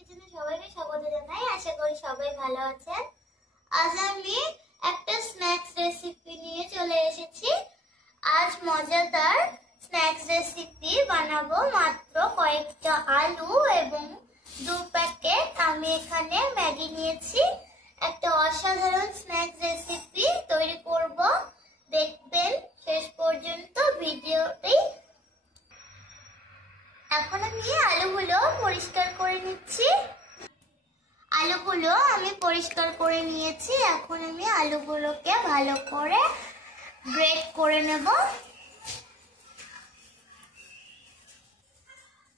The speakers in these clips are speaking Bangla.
কিচেনে সবাইকে স্বাগত জানাই। আশা করি সবাই ভালো আছেন। আজ আমি একটা স্ন্যাক্স রেসিপি নিয়ে চলে এসেছি। আজ মজাদার স্ন্যাক্স রেসিপি বানাবো। মাত্র কয়েকটা আলু এবং 2 প্যাকেট আমি এখানে ম্যাগি নিয়েছি। একটা অসাধারণ স্ন্যাক্স রেসিপি তৈরি করব। দেখবেন শেষ পর্যন্ত ভিডিওটি। এখন আমি আলুগুলো পরিষ্কার করে নিচ্ছি। আলুগুলো আমি পরিষ্কার করে নিয়েছি। এখন আমি আলুগুলোকে ভালো করে গ্রেট করে নেব।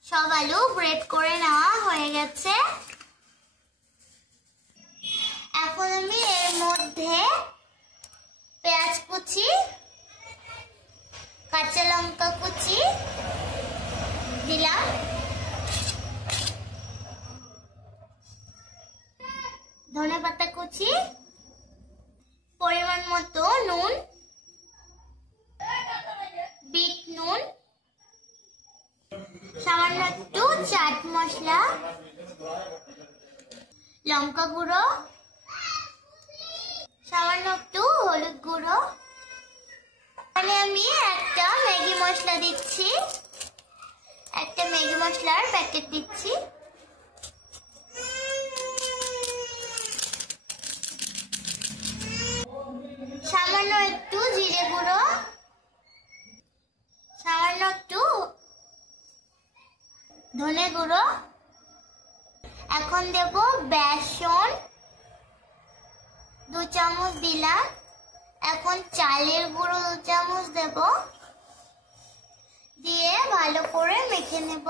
সব আলু গ্রেট করে নেওয়া হয়ে গেছে। এখন আমি এর মধ্যে পেঁয়াজ কুচি, কাঁচা লঙ্কা কুচি দিলাম, ধনেপাতা কুচি, পরিমাণ মতো নুন, বিট নুন, সামান্য একটু চাট মশলা, লঙ্কা গুঁড়ো, সামান্য একটু হলুদ গুঁড়ো। এখানে আমি একটা ম্যাগি মশলা দিচ্ছি, একটা ম্যাগি মশলার প্যাকেট দিচ্ছি। সামান্য একটু জিরে গুঁড়ো, সামান্য একটু ধনে গুঁড়ো। এখন দেব বেসন, 2 চামচ দিলাম। এখন চালের গুঁড়ো 2 চামচ দেব, দিয়ে ভালো করে মেখে নেব।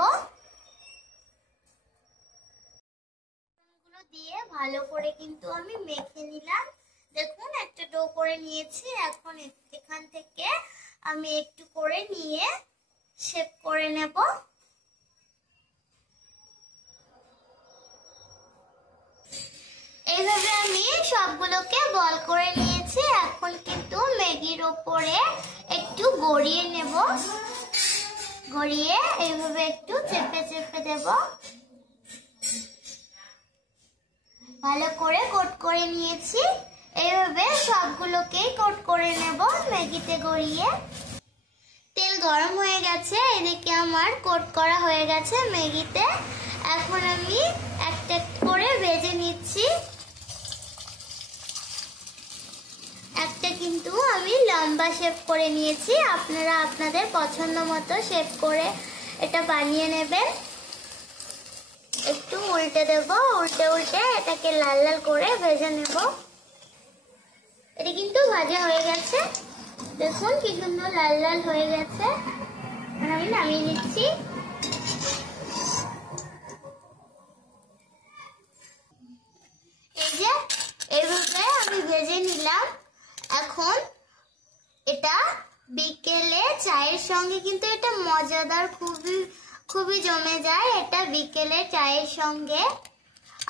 দিয়ে ভালো করে কিন্তু আমি মেখে নিলাম। দেখুন একটা ডো করে নিয়েছি। এখন এখান থেকে আমি একটু করে নিয়ে শেপ করে নেব। এইভাবে আমি সবগুলোকে বল করে নিয়েছি। এখন কিন্তু ম্যাগির ওপরে একটু গড়িয়ে নেব। গড়িয়ে এইভাবে একটু চেপে চেপে দেব। ভালো করে কোট করে নিয়েছি। এইভাবে সবগুলোকেই কোট করে নেব ম্যাগিতে গড়িয়ে। তেল গরম হয়ে গেছে। এদিকে আমার কোট করা হয়ে গেছে ম্যাগিতে। এখন আমি একটা করে ভেজে নিচ্ছি। একটা কিন্তু আমি লম্বা শেপ করে নিয়েছি। আপনারা আপনাদের পছন্দ মতো শেপ করে এটা বানিয়ে নেবেন। একটু উল্টে দেব, উল্টে উল্টে এটাকে লাল লাল করে ভেজে নেব। এটা কিন্তু ভাজা হয়ে গেছে। দেখুন কি সুন্দর লাল লাল হয়ে গেছে। আমি নামিয়ে নিচ্ছি। এই যে এইভাবে আমি ভেজে নিলাম। এখন এটা বিকেলে চায়ের সঙ্গে কিন্তু এটা মজাদার, খুবই জমে যায়। এটা বিকেলে চায়ের সঙ্গে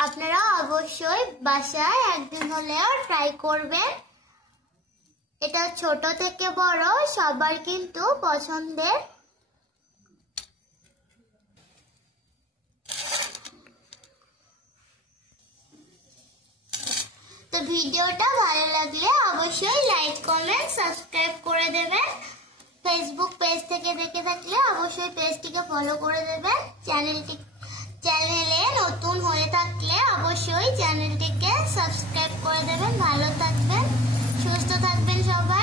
আপনারা অবশ্যই বাসায় একদিন হলেও ট্রাই করবেন। এটা ছোট থেকে বড় সবার কিন্তু পছন্দের। তো ভিডিওটা ভালো লাগলে অবশ্যই লাইক, কমেন্ট, সাবস্ক্রাইব করে দেবেন। ফেসবুক পেজ থেকে দেখে থাকলে অবশ্যই পেজটিকে ফলো করে দেবেন। চ্যানেলে নতুন হয়ে থাকলে অবশ্যই চ্যানেলটিকে সাবস্ক্রাইব করে দেবেন। ভালো থাকবেন, সুস্থ থাকবেন সবাই।